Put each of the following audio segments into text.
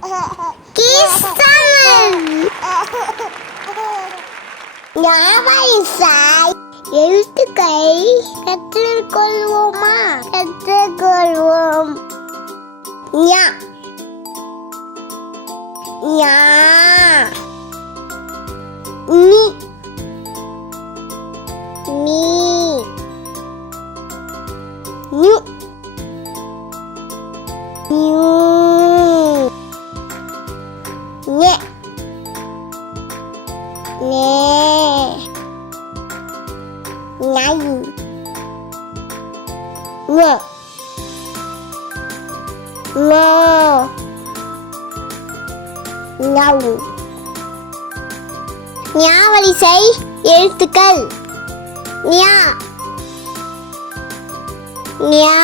Kiss ஞாபகம் எழுத்துக்களை கற்றுக்கொள்வோமா? கற்றுக்கொள்வோம். ஞா ஞா நீ நீ நியூ நியூ நே நே nhảy ngơ ngơ ngầu ஞா வரிசை எழுத்துக்கள் ஞா ஞா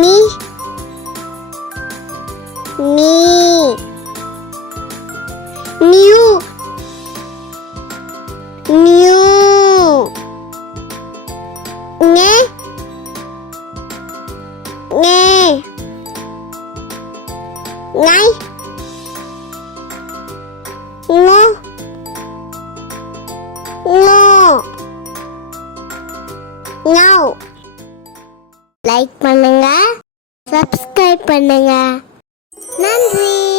நீ நீ new new nghe nghe ngay ngô ngô ngao like பண்ணுங்க, சப்ஸ்கிரைப் பண்ணுங்க. நன்றி.